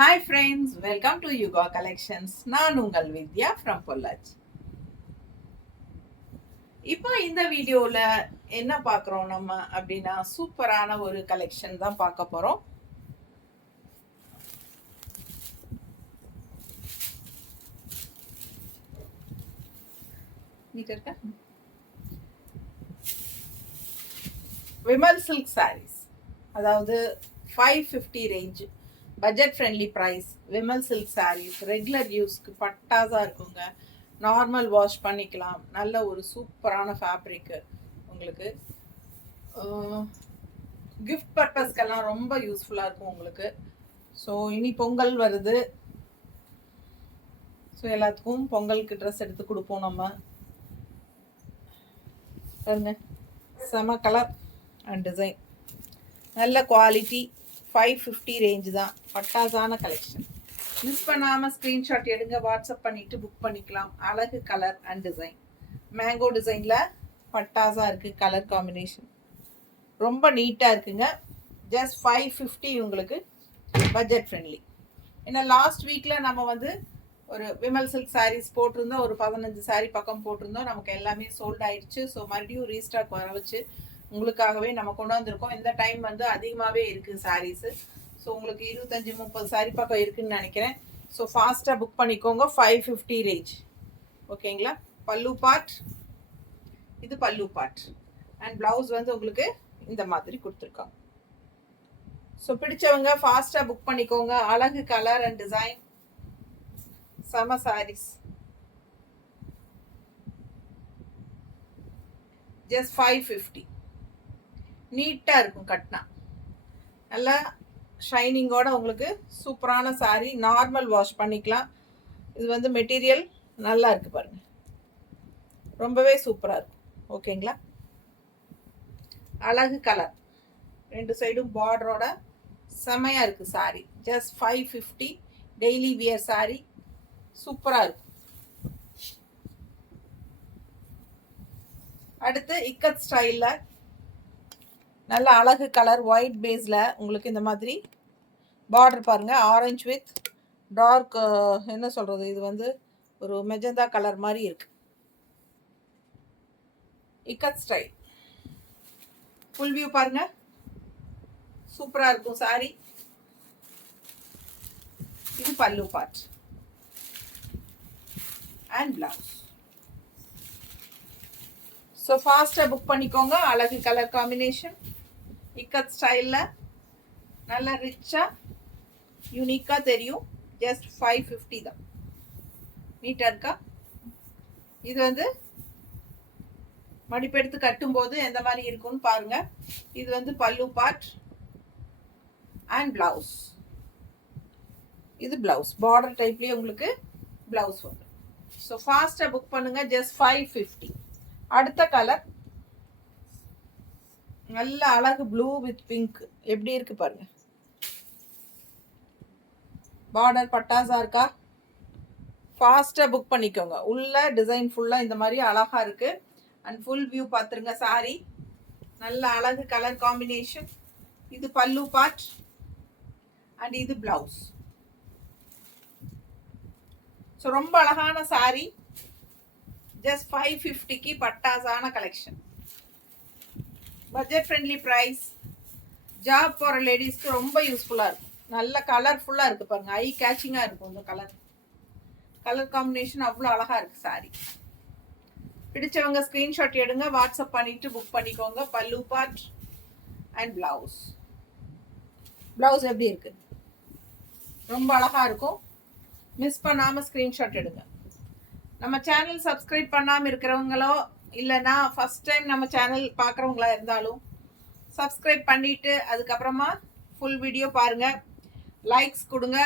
Hi friends, welcome to Yuga Collections. நான் உங்கள் வித்யா from Pollachi. இப்போ இந்த வீடியோல என்ன பார்க்குறோம் நம்ம அப்படின்னா சூப்பரான ஒரு கலெக்ஷன் தான் பார்க்க போறோம். விமல் சில்க் sarees, அதாவது 550 range, budget friendly price. Vimal silk sarees regular யூஸ்க்கு பட்டாஸாக இருக்குங்க. நார்மல் வாஷ் பண்ணிக்கலாம். நல்ல ஒரு சூப்பரான ஃபேப்ரிக்கு. உங்களுக்கு கிஃப்ட் பர்பஸ்க்கெல்லாம் ரொம்ப யூஸ்ஃபுல்லாக இருக்கும் உங்களுக்கு. ஸோ இனி பொங்கல் வருது. ஸோ எல்லாத்துக்கும் பொங்கலுக்கு ட்ரெஸ் எடுத்து கொடுப்போம் நம்ம. பாருங்க, செம கலர் அண்ட் டிசைன், நல்ல குவாலிட்டி. 550 ரேஞ்ச் தான், பட்டாசான கலெக்ஷன். மிஸ் பண்ணாமல் ஸ்க்ரீன்ஷாட் எடுங்க, வாட்ஸ்அப் பண்ணிவிட்டு புக் பண்ணிக்கலாம். அழகு கலர் அண்ட் டிசைன், மேங்கோ டிசைனில் பட்டாசாக இருக்குது. கலர் காம்பினேஷன் ரொம்ப நீட்டாக இருக்குங்க. ஜஸ்ட் 550 உங்களுக்கு பட்ஜெட் ஃப்ரெண்ட்லி. ஏன்னா லாஸ்ட் வீக்கில் நம்ம வந்து ஒரு விமல் சில்க் சாரீஸ் போட்டிருந்தோம், ஒரு 15 சாரீ பக்கம் போட்டிருந்தோம். நமக்கு எல்லாமே சோல்ட் ஆயிடுச்சு. ஸோ மறுபடியும் ரீஸ்டாக் வர வச்சு உங்களுக்காகவே நம்ம கொண்டு வந்திருக்கோம். இந்த டைம் வந்து அதிகமாகவே இருக்குது சாரீஸு. ஸோ உங்களுக்கு 25-30 சாரீ பக்கம் இருக்குதுன்னு நினைக்கிறேன். ஸோ ஃபாஸ்ட்டாக புக் பண்ணிக்கோங்க. 550 ரேஞ்ச், ஓகேங்களா. பல்லு பார்ட், இது பல்லு பார்ட் அண்ட் ப்ளவுஸ் வந்து உங்களுக்கு இந்த மாதிரி கொடுத்துருக்காங்க. ஸோ பிடிச்சவங்க ஃபாஸ்ட்டாக புக் பண்ணிக்கோங்க. அழகு கலர் அண்ட் டிசைன், சம சாரீஸ். ஜஸ்ட் 550. நீட்டாக இருக்கும் கட்டினா, நல்லா ஷைனிங்கோட உங்களுக்கு சூப்பரான சாரீ. நார்மல் வாஷ் பண்ணிக்கலாம். இது வந்து மெட்டீரியல் நல்லா இருக்குது பாருங்கள், ரொம்பவே சூப்பராக இருக்கும். ஓகேங்களா. அழகு கலர், ரெண்டு சைடும் பார்டரோட செமையாக இருக்குது sari. Just 550. Daily wear sari, சூப்பராக இருக்கும். அடுத்து இக்கத் ஸ்டைலில் நல்ல அழகு கலர், ஒயிட் பேஸில் உங்களுக்கு இந்த மாதிரி பார்டர் பாருங்கள். ஆரஞ்சு வித் டார்க், என்ன சொல்கிறது, இது வந்து ஒரு மெஜந்தா கலர் மாதிரி இருக்கு. இக்கத் ஸ்டைல் ஃபுல் வியூ பாருங்க, சூப்பராக இருக்கும் சாரி. இது பல்லு பார்ட் அண்ட் பிளவுஸ். ஸோ ஃபாஸ்ட்டாக புக் பண்ணிக்கோங்க. அழகு கலர் காம்பினேஷன், இக்கத் ஸ்டைலில் நல்ல ரிச்சாக யூனிக்காக தெரியும். ஜஸ்ட் 550 தான். நீட்டாக இருக்கா. இது வந்து மடிப்பெடுத்து கட்டும்போது எந்த மாதிரி இருக்கும்னு பாருங்க. இது வந்து பல்லு பார்ட் அண்ட் பிளவுஸ். இது பிளவுஸ், பார்டர் டைப்லேயே உங்களுக்கு பிளவுஸ் வரும். ஸோ ஃபாஸ்ட்டாக புக் பண்ணுங்க. ஜஸ்ட் 550. அடுத்த கலர் நல்ல அழகு ப்ளூ வித் பிங்க், எப்படி இருக்கு பாருங்க. பார்டர் பட்டாசா இருக்கா. ஃபாஸ்ட்டாக புக் பண்ணிக்கோங்க. உள்ள டிசைன் ஃபுல்லாக இந்த மாதிரி அழகாக இருக்குது. அண்ட் ஃபுல் வியூ பார்த்துருங்க. சாரி நல்ல அழகு கலர் காம்பினேஷன். இது பல்லு பார்ட் அண்ட் இது பிளவுஸ். ஸோ ரொம்ப அழகான சாரி. ஜஸ்ட் 550க்கு பட்டாசான collection, budget friendly price. Job போகிற லேடிஸ்க்கு ரொம்ப யூஸ்ஃபுல்லாக இருக்கும். நல்ல கலர்ஃபுல்லாக இருக்குது பாருங்கள், ஐ கேச்சிங்காக இருக்கும். இந்த கலர் காம்பினேஷன் அவ்வளோ அழகாக இருக்குது சாரி. பிடிச்சவங்க ஸ்க்ரீன்ஷாட் எடுங்க, வாட்ஸ்அப் பண்ணிவிட்டு புக் பண்ணிக்கோங்க. பல்லு பார்ட் அண்ட் பிளவுஸ். பிளவுஸ் எப்படி இருக்குது, ரொம்ப அழகாக இருக்கும். மிஸ் பண்ணாமல் ஸ்க்ரீன்ஷாட் எடுங்க. நம்ம சேனல் சப்ஸ்கிரைப் பண்ணாமல் இருக்கிறவங்களோ இல்லைன்னா ஃபஸ்ட் டைம் நம்ம சேனல் பார்க்குறவங்களா இருந்தாலும் சப்ஸ்கிரைப் பண்ணிவிட்டு அதுக்கப்புறமா ஃபுல் வீடியோ பாருங்கள், லைக்ஸ் கொடுங்க.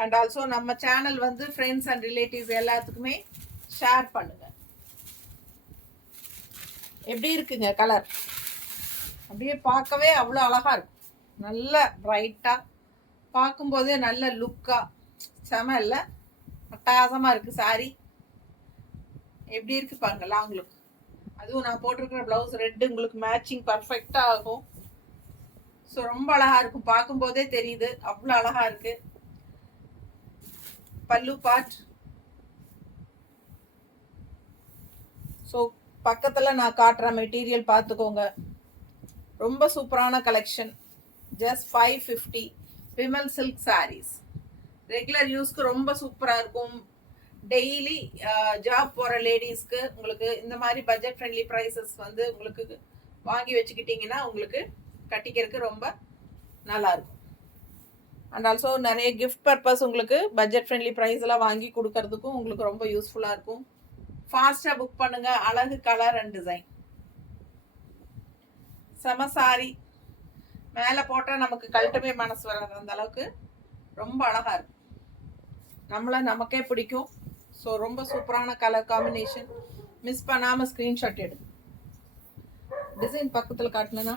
அண்ட் ஆல்சோ நம்ம சேனல் வந்து ஃப்ரெண்ட்ஸ் அண்ட் ரிலேட்டிவ்ஸ் எல்லாத்துக்குமே ஷேர் பண்ணுங்கள். எப்படி இருக்குங்க கலர், அப்படியே பார்க்கவே அவ்வளோ அழகாக இருக்கும். நல்ல பிரைட்டாக பார்க்கும்போதே நல்ல லுக்காக செம இல்லை, அட்டகாசமாக இருக்குது சாரி. எப்படி இருக்குது பாருங்க, லாங் லுக். அதுவும் நான் போட்டிருக்கிற ப்ளவுஸ் ரெட்டு உங்களுக்கு மேட்சிங் பர்ஃபெக்டாக ஆகும். ஸோ ரொம்ப அழகாக இருக்கும், பார்க்கும்போதே தெரியுது அவ்வளோ அழகாக இருக்குது. பல்லு பார்ட். ஸோ பக்கத்தில் நான் காட்டுற மெட்டீரியல் பார்த்துக்கோங்க. ரொம்ப சூப்பரான collection. Just 550 Vimal silk sarees. Regular யூஸ்க்கு ரொம்ப சூப்பராக இருக்கும். டெய்லி ஜாப் போகிற லேடிஸ்க்கு உங்களுக்கு இந்த மாதிரி பட்ஜெட் ஃப்ரெண்ட்லி ப்ரைஸஸ் வந்து உங்களுக்கு வாங்கி வச்சுக்கிட்டிங்கன்னா உங்களுக்கு கட்டிக்கிறதுக்கு ரொம்ப நல்லாயிருக்கும். அண்ட் ஆல்சோ நிறைய கிஃப்ட் பர்பஸ் உங்களுக்கு பட்ஜெட் ஃப்ரெண்ட்லி ப்ரைஸெல்லாம் வாங்கி கொடுக்கறதுக்கும் உங்களுக்கு ரொம்ப யூஸ்ஃபுல்லாக இருக்கும். ஃபாஸ்ட்டாக புக் பண்ணுங்கள். அழகு கலர் அண்ட் டிசைன். செம சாரி. மேலே போட்டால் நமக்கு கழட்டவே மனசு வராது, அந்த அளவுக்கு ரொம்ப அழகாக இருக்கும். நமக்கே பிடிக்கும். ஸோ ரொம்ப சூப்பரான கலர் காம்பினேஷன். மிஸ் பண்ணாமல் ஸ்க்ரீன்ஷாட் எடு. டிசைன் பக்கத்தில் காட்டினா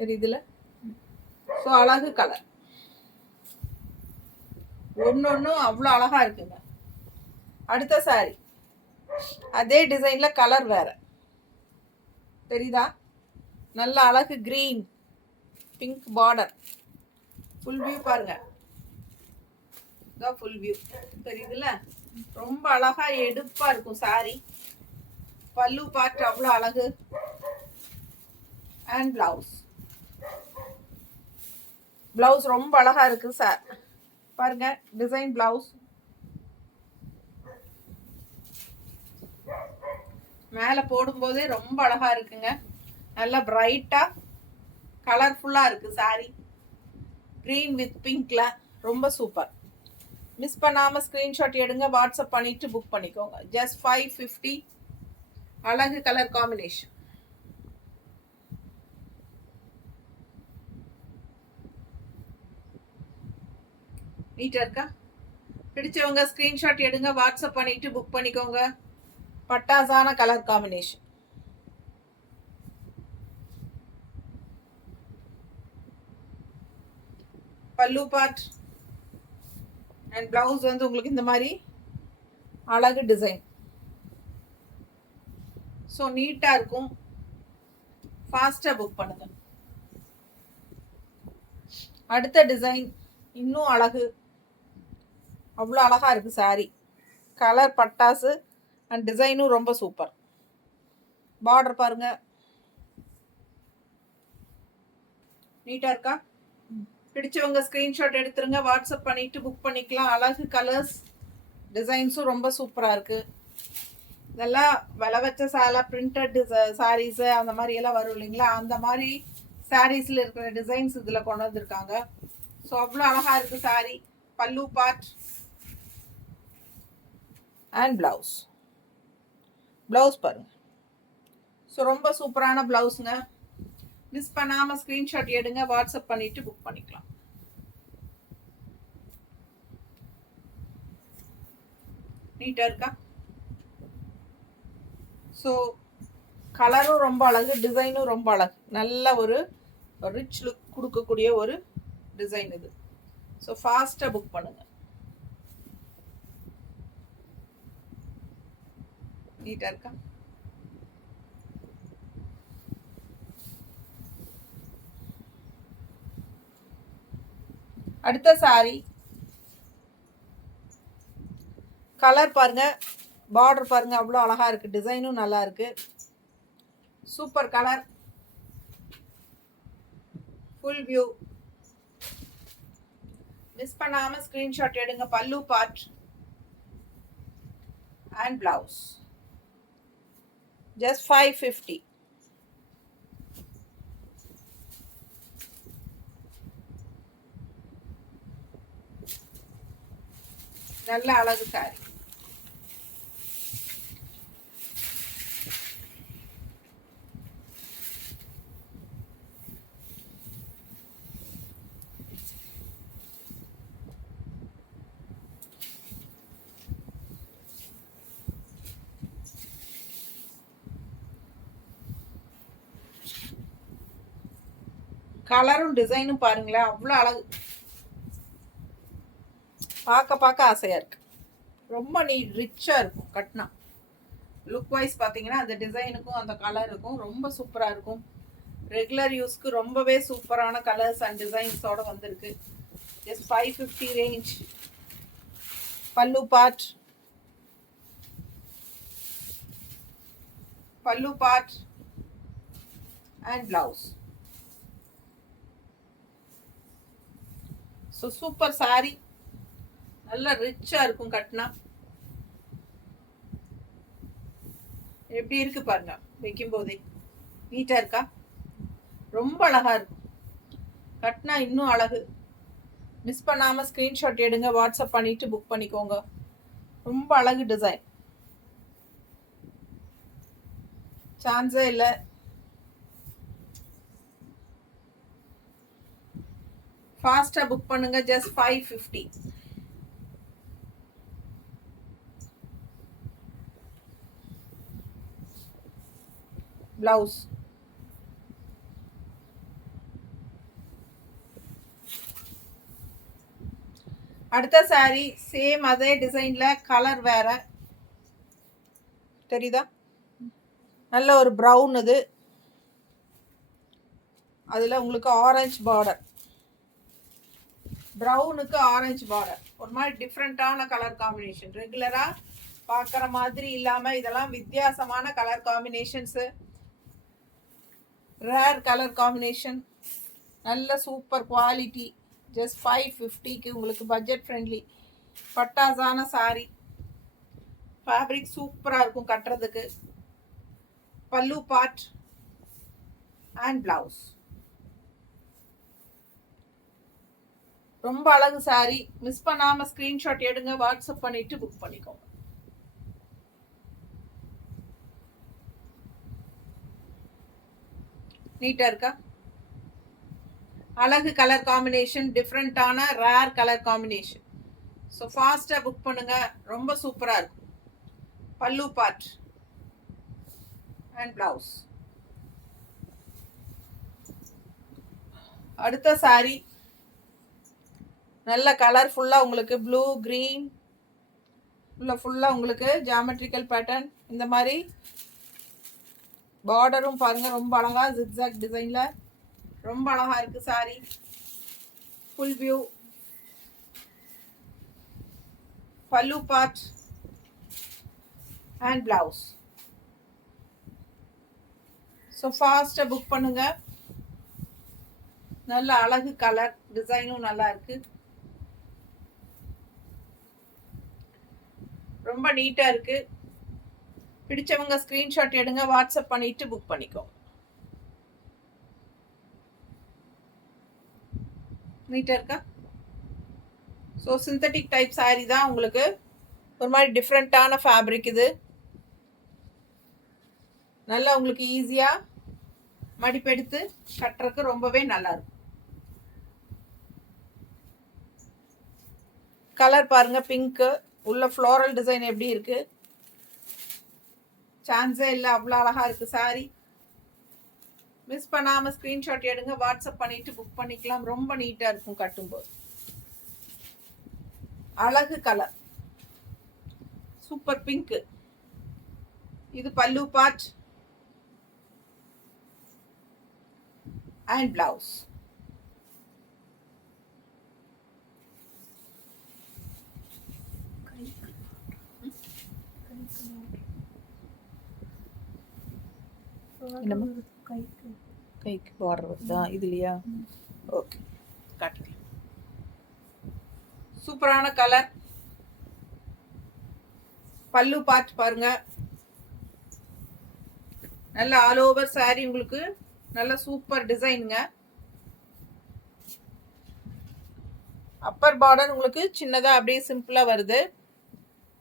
தெரியுதுல. ஸோ அழகு கலர் ஒன்றும் அவ்வளோ அழகாக இருக்குங்க. அடுத்த சாரி அதே டிசைனில் கலர் வேறு தெரியுதா? நல்ல அழகு green pink border. Full view பாருங்க. ஃபுல் வியூ தெரியுதுல்ல. ரொம்ப அழகா எடுப்பா இருக்கும் சாரி. பல்லு பார்ட் அவ்வளோ அழகு. அண்ட் பிளவுஸ் ரொம்ப அழகா இருக்கு சார். பாருங்க டிசைன் பிளவுஸ். மேலே போடும்போதே ரொம்ப அழகா இருக்குங்க. நல்லா பிரைட்டா கலர்ஃபுல்லா இருக்கு சாரி. கிரீன் வித் பிங்க்ல ரொம்ப சூப்பர். மிஸ் பண்ணாம ஸ்கிரீன்ஷாட் எடுங்க. வாட்ஸ்அப் பண்ணிட்டு புக் பண்ணிக்கோங்க. ஜஸ்ட் 550. அழகு கலர் காம்பினேஷன். நீட்டா இருக்கா? பிடிச்சவங்க ஸ்கிரீன்ஷாட் எடுங்க. வாட்ஸ்அப் பண்ணிட்டு புக் பண்ணிக்கோங்க. பட்டாசான கலர் காம்பினேஷன். பல்லு பார்ட் அண்ட் பிளவுஸ் வந்து உங்களுக்கு இந்த மாதிரி அழகு டிசைன். ஸோ நீட்டாக இருக்கும். ஃபாஸ்ட்டாக புக் பண்ணுங்க. அடுத்த டிசைன் இன்னும் அழகு. அவ்வளோ அழகாக இருக்குது சாரி. கலர் பட்டாசு அண்ட் டிசைனும் ரொம்ப சூப்பர். பார்டர் பாருங்க நீட்டாக இருக்கா? பிடிச்சவங்க ஸ்க்ரீன்ஷாட் எடுத்துருங்க. வாட்ஸ்அப் பண்ணிவிட்டு புக் பண்ணிக்கலாம். அழகு கலர்ஸ் டிசைன்ஸும் ரொம்ப சூப்பராக இருக்குது. இதெல்லாம் விலை வச்ச சாலா பிரிண்டட் சாரீஸு அந்த மாதிரியெல்லாம் வரும் இல்லைங்களா, அந்த மாதிரி சாரீஸில் இருக்கிற டிசைன்ஸ் இதில் கொண்டு வந்திருக்காங்க. ஸோ அவ்வளோ அழகாக இருக்குது சாரீ. பல்லு பார்ட் அண்ட் ப்ளவுஸ் பாருங்கள். ஸோ ரொம்ப சூப்பரான ப்ளவுஸுங்க. மிஸ் பண்ணாமல் ஸ்க்ரீன்ஷாட் எடுங்க. வாட்ஸ்அப் பண்ணிவிட்டு புக் பண்ணிக்கலாம். நீட்டாக இருக்கா? ஸோ கலரும் ரொம்ப அழகு, டிசைனும் ரொம்ப அழகு. நல்ல ஒரு ரிச் லுக் கொடுக்கக்கூடிய ஒரு டிசைன் இது. ஸோ ஃபாஸ்ட்டாக புக் பண்ணுங்க. நீட்டாக இருக்கா? அடுத்த சாரி கலர் பாருங்க, பார்டர் பாருங்க, அவ்வளோ அழகா இருக்கு. டிசைனும் நல்லா இருக்கு. Super colour. Full view. Miss பண்ணாம ஸ்கிரீன்ஷாட் எடுங்க. பல்லு பார்ட் அண்ட் பிளவுஸ். just 550. நல்ல அழகு சாரி. கலரும் டிசைனும் பாருங்களேன், அவ்வளோ அழகு. பார்க்க ஆசையாக இருக்கு. ரொம்ப ரிச்சாக இருக்கும் கட்டினா. லுக் வைஸ் பார்த்தீங்கன்னா அந்த டிசைனுக்கும் அந்த கலருக்கும் ரொம்ப சூப்பராக இருக்கும். ரெகுலர் யூஸ்க்கு ரொம்பவே சூப்பரான கலர்ஸ் அண்ட் டிசைன்ஸோட வந்திருக்கு. Just 550 range. Pallu part and blouse. So super sari, நல்லா ரிச்சா இருக்கும் கட்டினா. எப்படி இருக்கு பாருங்க, வைக்கும் போதே நீட்டா இருக்கா, ரொம்ப அழகா இருக்கும். கட்டினா இன்னும் அழகு. மிஸ் பண்ணாம ஸ்கிரீன்ஷாட் எடுங்க, வாட்ஸ்அப் பண்ணிட்டு புக் பண்ணிக்கோங்க. ரொம்ப அழகு டிசைன், சான்ஸே இல்லை. ஃபாஸ்டா புக் பண்ணுங்க. ஜஸ்ட் 550. பிளவுஸ். அடுத்த சாரி சேம் அதே டிசைன்ல, கலர் வேற. தெரியுதா? நல்ல ஒரு ப்ரௌன். இது அதுல உங்களுக்கு ஆரஞ்சு பார்டர், ப்ரௌனுக்கு ஆரஞ்சு பார்டர். ஒரு மாதிரி டிஃப்ரெண்டான கலர் காம்பினேஷன். ரெகுலரா பார்க்குற மாதிரி இல்லாம இதெல்லாம் வித்தியாசமான colour combinations, rare colour combination. நல்ல சூப்பர் குவாலிட்டி. ஜஸ்ட் 550க்கு உங்களுக்கு பட்ஜெட் ஃப்ரெண்ட்லி பட்டாசான சாரி. ஃபேப்ரிக் சூப்பராக இருக்கும் கட்டுறதுக்கு. பல்லு பார்ட் அண்ட் பிளவுஸ். ரொம்ப அழகு சாரி. மிஸ் பண்ணாம ஸ்கிரீன்ஷாட் எடுங்க, வாட்ஸ்அப் பண்ணிட்டு புக் பண்ணிக்கோங்க. நீட்டா இருக்கா? அழகு கலர் காம்பினேஷன், டிஃப்ரெண்டான ரேர் கலர் காம்பினேஷன். ஸோ ஃபாஸ்டா புக் பண்ணுங்க, ரொம்ப சூப்பரா இருக்கும். பல்லு பார்ட் அண்ட் பிளவுஸ். அடுத்த சாரி நல்ல கலர்ஃபுல்லா உங்களுக்கு ப்ளூ கிரீன் ஃபுல்லா உங்களுக்கு ஜியாமெட்ரிக்கல் பேட்டர்ன். இந்த மாதிரி பார்டரும் பாருங்க, ரொம்ப அழகா ஜிக்ஸாக் டிசைன்ல ரொம்ப அழகா இருக்கு சாரி. Full view. பல்லு பார்ட் அண்ட் பிளவுஸ். ஸோ ஃபாஸ்டா புக் பண்ணுங்க. நல்ல அழகு கலர், டிசைனும் நல்லா இருக்கு, ரொம்ப நீட்டா இருக்கு. பிடிச்சவங்க ஸ்கிரீன்ஷாட் எடுங்க, வாட்ஸ்அப் பண்ணிட்டு புக் பண்ணிக்கோங்க. நீட்டா இருக்கா? ஸோ சிந்தட்டிக் டைப் சாரி தான் உங்களுக்கு. ஒரு மாதிரி டிஃப்ரெண்டான ஃபேப்ரிக் இது. நல்லா உங்களுக்கு ஈஸியா மடிப்பெடுத்து கட்டுறதுக்கு ரொம்பவே நல்லா இருக்கும். கலர் பாருங்க, பிங்க்கு. உள்ள ஃப்ளோரல் டிசைன் எப்படி இருக்கு, சான்ஸே இல்லை, அவ்வளோ அழகா இருக்கு சாரி. மிஸ் பண்ணாம ஸ்கிரீன்ஷாட் எடுங்க, வாட்ஸ்அப் பண்ணிட்டு புக் பண்ணிக்கலாம். ரொம்ப நீட்டா இருக்கும் கட்டும்போது. அழகு கலர், சூப்பர் பிங்க். இது பல்லு பார்ட் அண்ட் பிளவுஸ். கைக்கு பார்டர் வருதா இதுலையா? ஓகே, காட்டுங்க. சூப்பரான கலர். பல்லு பார்ட் பாருங்க, நல்ல ஆல் ஓவர் சாரி உங்களுக்கு. நல்ல சூப்பர் டிசைனுங்க. அப்பர் பார்டர் உங்களுக்கு சின்னதா அப்படியே சிம்பிளா வருது.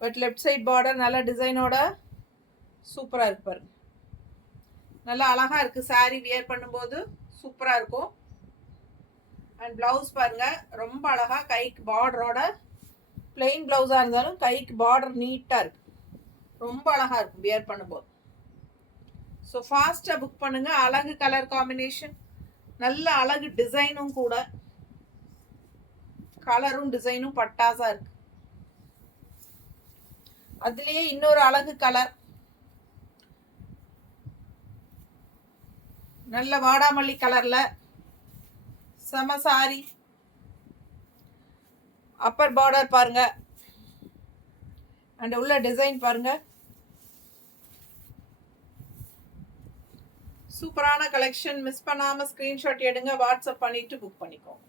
பட் லெஃப்ட் சைட் பார்டர் நல்ல டிசைனோட சூப்பரா இருக்கு பாருங்க. நல்லா அழகா இருக்கு சாரி, வியர் பண்ணும்போது சூப்பரா இருக்கும். அண்ட் பிளவுஸ் பாருங்க, ரொம்ப அழகா கைக்கு பார்டரோட. பிளெயின் பிளவுஸா இருந்தாலும் கைக்கு பார்டர் நீட்டா இருக்கு, ரொம்ப அழகா இருக்கும் வியர் பண்ணும்போது. ஸோ ஃபாஸ்டா புக் பண்ணுங்க. அழகு கலர் காம்பினேஷன், நல்ல அழகு டிசைனும் கூட. கலரும் டிசைனும் பட்டாசா இருக்கு. அதுலயே இன்னொரு அழகு கலர், நல்ல வாடாமல்லி கலர்ல செம சாரி. அப்பர் பார்டர் பாருங்க, அண்ட் உள்ள டிசைன் பாருங்க. சூப்பரான கலெக்ஷன். மிஸ் பண்ணாம ஸ்கிரீன்ஷாட் எடுங்க, வாட்ஸ்அப் பண்ணிட்டு புக் பண்ணிக்கோங்க.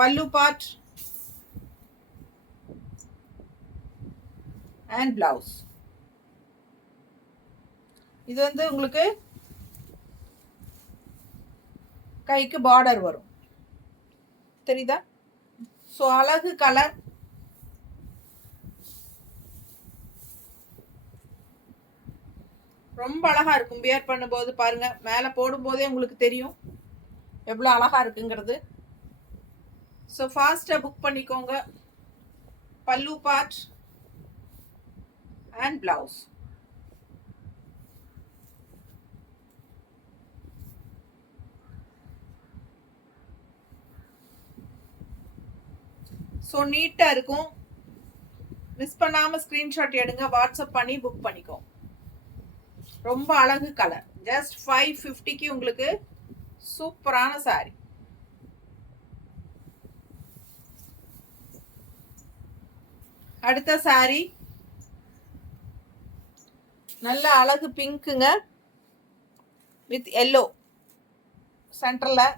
பல்லு பார்ட் அண்ட் பிளவுஸ். இது வந்து உங்களுக்கு கைக்கு பார்டர் வரும், தெரியுதா? ஸோ அழகு கலர். ரொம்ப அழகா இருக்கும் வியர் பண்ணும்போது. பாருங்க, மேலே போடும்போதே உங்களுக்கு தெரியும் எவ்வளோ அழகா இருக்குங்கிறது. ஸோ ஃபாஸ்ட்டாக புக் பண்ணிக்கோங்க. பல்லு பார்ட் அண்ட் பிளவுஸ். ஸோ நீட்டாக இருக்கும். மிஸ் பண்ணாமல் ஸ்க்ரீன்ஷாட் எடுங்க, வாட்ஸ்அப் பண்ணி புக் பண்ணிக்கோ. ரொம்ப அழகு கலர். ஜஸ்ட் 550க்கு உங்களுக்கு சூப்பரான சாரி. அடுத்த சாரி நல்ல அழகு பிங்க்குங்க வித் எல்லோ சென்டரில்.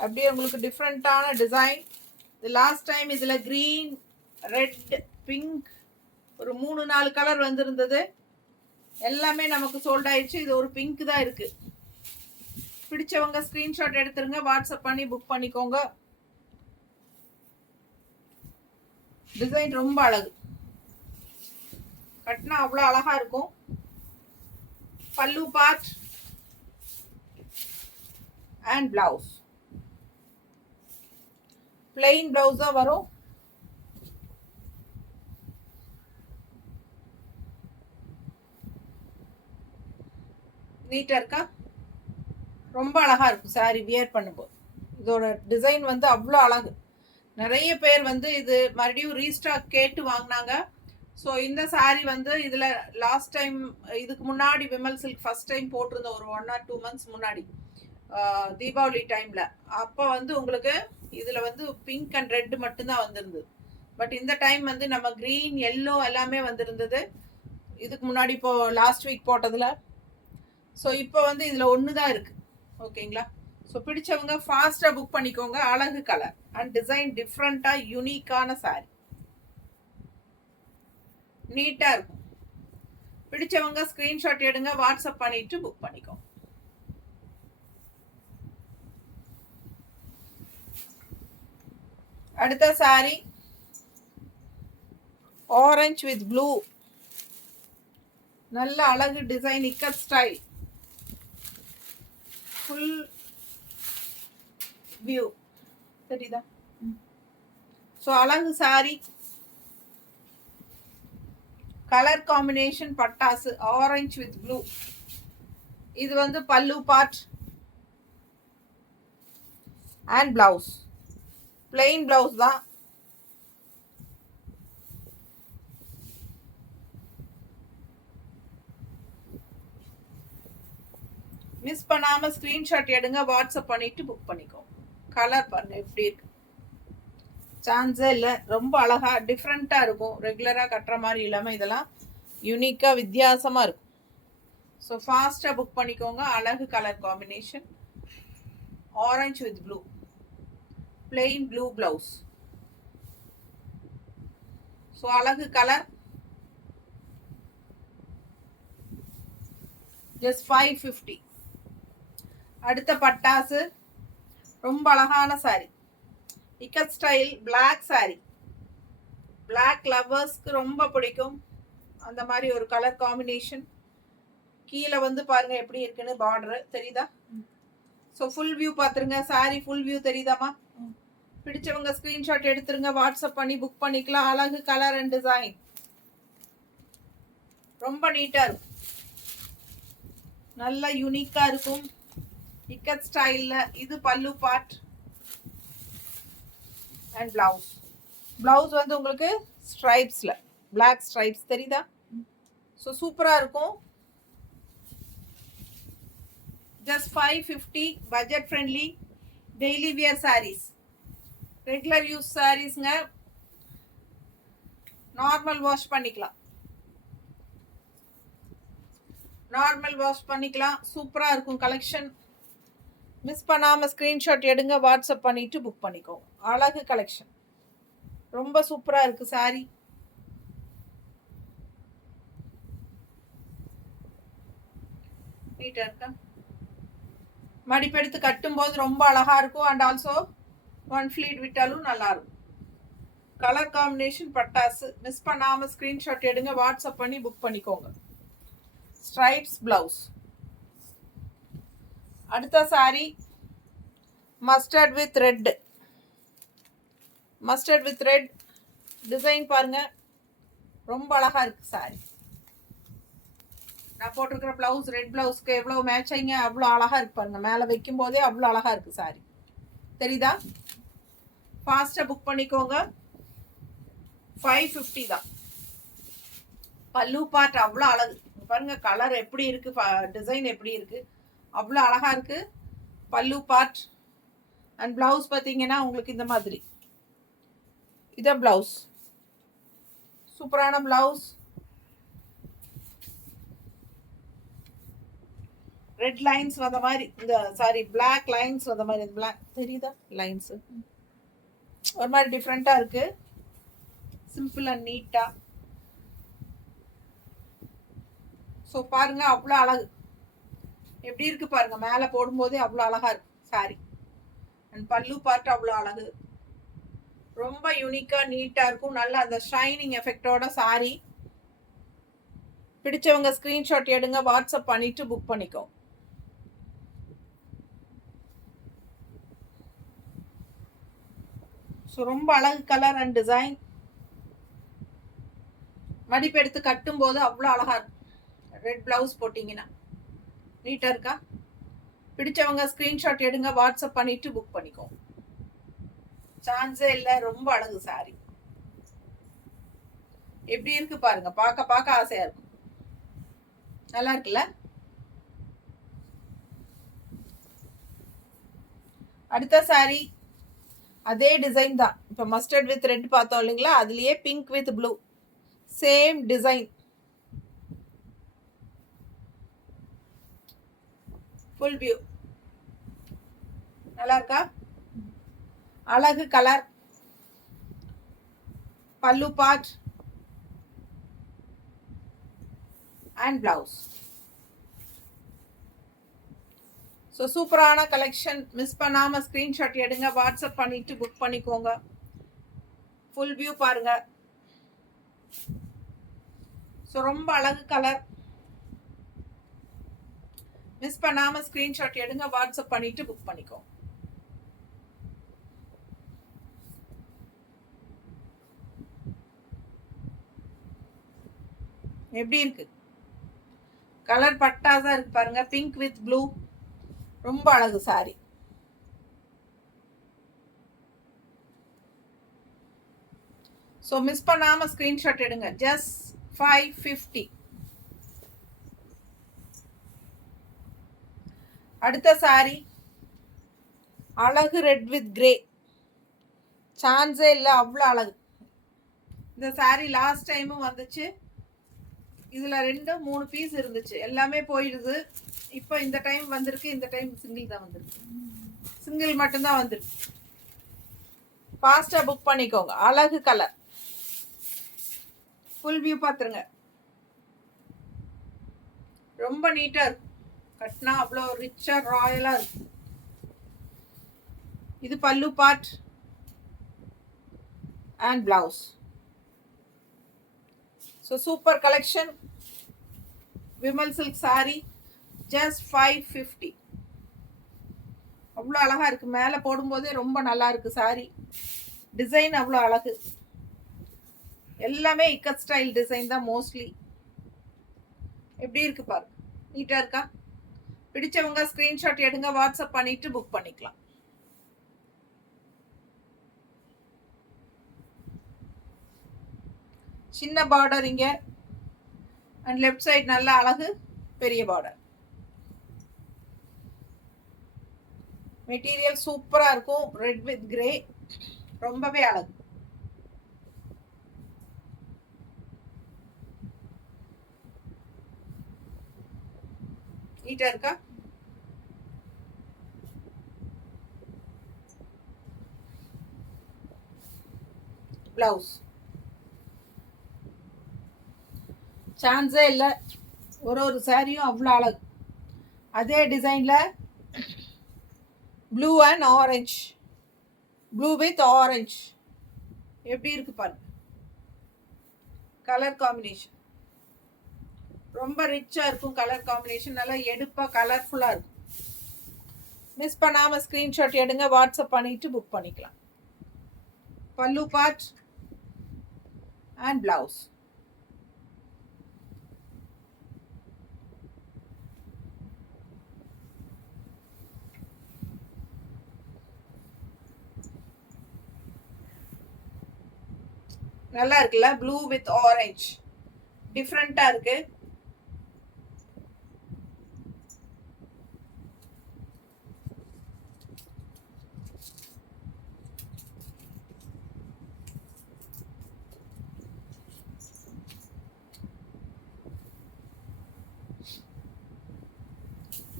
அப்படியே உங்களுக்கு டிஃப்ரெண்ட்டான டிசைன். இது லாஸ்ட் டைம் இதில் க்ரீன், ரெட், பிங்க் ஒரு 3-4 கலர் வந்திருந்தது. எல்லாமே நமக்கு சோல்ட் ஆயிடுச்சு. இது ஒரு பிங்க் தான் இருக்கு. பிடிச்சவங்க ஸ்கிரீன்ஷாட் எடுத்துருங்க, வாட்ஸ்அப் பண்ணி புக் பண்ணிக்கோங்க. டிசைன் ரொம்ப அழகு, கட்டினா அவ்வளோ அழகா இருக்கும். பல்லு part and blouse. Plain blouse தான் வரும். நீட்டா இருக்கா? ரொம்ப அழகா இருக்கும் சாரி வியர் பண்ணும்போது. இதோட டிசைன் வந்து அவ்வளோ அழகு. நிறைய பேர் வந்து இது மறுபடியும் ரீஸ்டாக் கேட்டு வாங்கினாங்க. ஸோ இந்த சாரி வந்து இதில் லாஸ்ட் டைம், இதுக்கு முன்னாடி விமல் சில்க் ஃபர்ஸ்ட் டைம் போட்டிருந்தோம் ஒரு 1 or 2 months முன்னாடி, தீபாவளி டைமில். அப்போ வந்து உங்களுக்கு இதில் வந்து பிங்க் அண்ட் ரெட் மட்டும்தான் வந்திருந்தது. பட் இந்த டைம் வந்து நம்ம க்ரீன், எல்லோ எல்லாமே வந்திருந்தது இதுக்கு முன்னாடி, இப்போ லாஸ்ட் வீக் போட்டதில். ஸோ இப்போ வந்து இதில் ஒன்று தான் இருக்குது. ஓகேங்களா? ஸோ பிடிச்சவங்க ஃபாஸ்ட்டாக புக் பண்ணிக்கோங்க. அழகு கலர் அண்ட் டிசைன் டிஃப்ரெண்ட்டாக யூனிக்கான சாரி. நீட்டாக இருக்கும். பிடிச்சவங்க ஸ்க்ரீன்ஷாட் எடுங்க, வாட்ஸ்அப் பண்ணிட்டு புக் பண்ணிக்கோங்க. அடுத்த சாரி ஆரஞ்சு வித் ப்ளூ. நல்ல அழகு design, ikat style, full view தெரியுதா? ஸோ அழகு சாரி. கலர் காம்பினேஷன் பட்டாசு, ஆரஞ்சு வித் ப்ளூ. இது வந்து பல்லு part and blouse. Plain blouse தான். மிஸ் பண்ணாம ஸ்கிரீன்ஷாட் எடுங்க, வாட்ஸ்அப் பண்ணிட்டு புக் பண்ணிக்கோ. கலர் பாருங்க எப்படி இருக்கு, சான்ஸே இல்லை. ரொம்ப அழகா டிஃப்ரெண்டா இருக்கும். ரெகுலரா கட்டுற மாதிரி இல்லாம இதெல்லாம் யூனிக்கா வித்தியாசமா இருக்கும். ஸோ ஃபாஸ்டா புக் பண்ணிக்கோங்க. அழகு colour combination, orange with blue, plain blue blouse. So அழகு கலர். ஜஸ்ட் 550. அடுத்த பட்டாசு, ரொம்ப அழகான sari, ikat style black sari. Black லவ்வர்ஸ்க்கு ரொம்ப பிடிக்கும் அந்த மாதிரி ஒரு கலர் காம்பினேஷன். கீழே வந்து பாருங்க எப்படி இருக்குன்னு, பார்டர் தெரியுதா? ஸோ ஃபுல் வியூ பார்த்துருங்க. சாரி ஃபுல் வியூ தெரியுதாமா? பிடிச்சவங்க ஸ்கிரீன்ஷாட் எடுத்துருங்க, வாட்ஸ்அப் பண்ணி புக் பண்ணிக்கலாம். அழகு கலர் அண்ட் டிசைன் ரொம்ப நீட்டா இருக்கும், நல்ல யூனிக்கா இருக்கும், இக்கட் ஸ்டைல்ல. இது பல்லு பார்ட் அண்ட் பிளவுஸ். பிளவுஸ் வந்து உங்களுக்கு ஸ்ட்ரைப்ஸ்ல, பிளாக் ஸ்ட்ரைப்ஸ் தெரியுதா? ஸோ சூப்பராக இருக்கும். Just 550, budget friendly, daily wear sarees, regular use சாரீஸ்ங்க. நார்மல் வாஷ் பண்ணிக்கலாம், சூப்பராக இருக்கும் கலெக்ஷன். மிஸ் பண்ணாமல் ஸ்க்ரீன்ஷாட் எடுங்க, வாட்ஸ்அப் பண்ணிவிட்டு புக் பண்ணிக்கோங்க. அழகு கலெக்ஷன், ரொம்ப சூப்பராக இருக்குது சாரீ. நீட்டாக இருக்கா, மடிப்பெடுத்து கட்டும்போது ரொம்ப அழகாக இருக்கும். அண்ட் ஆல்சோ ஒன் ஃப்ளீட் விட்டாலும் நல்லாயிருக்கும். கலர் காம்பினேஷன் பட்டாசு. மிஸ் பண்ணாமல் ஸ்க்ரீன்ஷாட் எடுங்க, வாட்ஸ்அப் பண்ணி புக் பண்ணிக்கோங்க. Stripes blouse. அடுத்த sari mustard with red. Design பாருங்க, ரொம்ப அழகா இருக்கு சாரி. நான் போட்டிருக்கிற பிளவுஸ் ரெட் பிளவுஸ்க்கு எவ்வளோ மேட்சிங்க, அவ்வளோ அழகா இருக்கு பாருங்க. மேலே வைக்கும் போதே அவ்வளோ அழகா இருக்கு சாரி. தெரியுதா? ஃபாஸ்ட்டாக புக் பண்ணிக்கோங்க. 550 தான். பல்லு பார்ட் அவ்வளோ அழகு பாருங்க. கலர் எப்படி இருக்கு, டிசைன் எப்படி இருக்கு, அவ்வளோ அழகா இருக்கு. பல்லு பார்ட் அண்ட் பிளவுஸ் பார்த்தீங்கன்னா உங்களுக்கு இந்த மாதிரி. இதான் பிளவுஸ், சூப்பரான பிளவுஸ். ரெட் லைன்ஸ் வந்த மாதிரி, இந்த சாரி பிளாக் லைன்ஸ் வந்த மாதிரி. பிளாக் தெரியுதா? லைன்ஸ் ஒரு மாதிரி டிஃப்ரெண்ட்டாக இருக்கு. சிம்பிள் அண்ட் நீட்டாக. ஸோ பாருங்க, அவ்வளோ அழகு எப்படி இருக்கு பாருங்க. மேலே போடும்போதே அவ்வளோ அழகா இருக்கு சாரி. அண்ட் பல்லு பார்ட் அவ்வளோ அழகு, ரொம்ப யூனிக்கா நீட்டா இருக்கும். நல்ல அந்த ஷைனிங் எஃபெக்டோட சாரி. பிடிச்சவங்க ஸ்கிரீன்ஷாட் எடுங்க, வாட்ஸ்அப் பண்ணிட்டு புக் பண்ணிக்கோ. ஸோ ரொம்ப அழகு கலர் அண்ட் டிசைன். மடிப்பு எடுத்து கட்டும் போது அவ்வளோ அழகா இருக்கும். ரெட் பிளவுஸ் போட்டிங்கன்னா நீட்டாக இருக்கா? பிடிச்சவங்க ஸ்க்ரீன்ஷாட் எடுங்க, வாட்ஸ்அப் பண்ணிட்டு புக் பண்ணிக்கோ. சான்ஸே இல்லை, ரொம்ப அழகு சாரி. எப்படி இருக்கு பாருங்க, பார்க்க பார்க்க ஆசையா இருக்கும். நல்லா இருக்குல்ல? அடுத்த சாரி அதே டிசைன் தான். இப்போ மஸ்டர்ட் வித் ரெட் பார்த்தோம் இல்லைங்களா, அதுலயே pink with blue, same design. Full view நல்லா இருக்கா? அழகு கலர். பல்லு பார்ட் அண்ட் பிளவுஸ். ஸோ சூப்பரான கலெக்ஷன். மிஸ் பண்ணாமல் ஸ்க்ரீன்ஷாட் எடுங்க, வாட்ஸ்அப் பண்ணிட்டு புக் பண்ணிக்கோங்க. ஃபுல் வியூ பாருங்க. ஸோ ரொம்ப அழகு கலர். மிஸ் பண்ணாமல் ஸ்க்ரீன்ஷாட் எடுங்க, வாட்ஸ்அப் பண்ணிட்டு புக் பண்ணிக்கோ. எப்படி இருக்கு கலர்? பட்டாசா இருக்கு பாருங்க. பிங்க் வித் ப்ளூ, ரொம்ப அழகு சாரி. ஸோ மிஸ் பண்ணாமல் ஸ்க்ரீன்ஷாட் எடுங்க. ஜஸ்ட் 550. அடுத்த சாரி அழகு ரெட் வித் கிரே. சான்ஸே இல்லை, அவ்வளோ அழகு. இந்த சாரி லாஸ்ட் டைமும் வந்துச்சு. இதில் 2-3 பீஸ் இருந்துச்சு, எல்லாமே போயிடுது. இப்போ இந்த டைம் வந்திருக்கு. இந்த டைம் சிங்கிள் தான் வந்திருக்கு, சிங்கிள் மட்டும்தான் வந்திருக்கு. ஃபாஸ்ட்டாக புக் பண்ணிக்கோங்க. அழகு கலர். ஃபுல் வியூ பார்த்துருங்க. ரொம்ப நீட்டாக இருக்கும். கட்டினா அவ்வளோ ரிச்சாக ராயலாக இருக்கும். இது பல்லு part and blouse. So super collection. Vimal silk sari just 550. அவ்வளோ அழகாக இருக்குது. மேலே போடும்போதே ரொம்ப நல்லா இருக்குது சாரி. டிசைன் அவ்வளோ அழகு. எல்லாமே இக்கட் ஸ்டைல் டிசைன் தான் மோஸ்ட்லி. எப்படி இருக்கு பாருங்க, நீட்டாக இருக்கா? பிடிச்சவங்க ஸ்க்ரீன்ஷாட் எடுங்க, வாட்ஸ்அப் பண்ணிட்டு புக் பண்ணிக்கலாம். சின்ன பார்டர் இங்கே அண்ட் லெஃப்ட் சைடு நல்ல அழகு பெரிய பார்டர். மெட்டீரியல் சூப்பராக இருக்கும். ரெட் வித் கிரே ரொம்பவே அழகு. நீட்டா இருக்கா? பிளவுஸ் சான்ஸே இல்லை. ஒரு சாரியும் அவ்வளோ அழகு. அதே டிசைனில் blue and orange, blue with orange எப்படி இருக்கு பாருங்க. கலர் காம்பினேஷன் ரொம்ப ரிச்சாக இருக்கும். கலர் காம்பினேஷன் நல்லா எடுப்பாக கலர்ஃபுல்லாக இருக்கும். மிஸ் பண்ணாமல் ஸ்க்ரீன்ஷாட் எடுங்க, வாட்ஸ்அப் பண்ணிவிட்டு புக் பண்ணிக்கலாம். பல்லு பார்ட் அண்ட் பிளவுஸ். நல்லா இருக்குல்ல? ப்ளூ வித் ஆரஞ்சு டிஃப்ரெண்டா இருக்கு.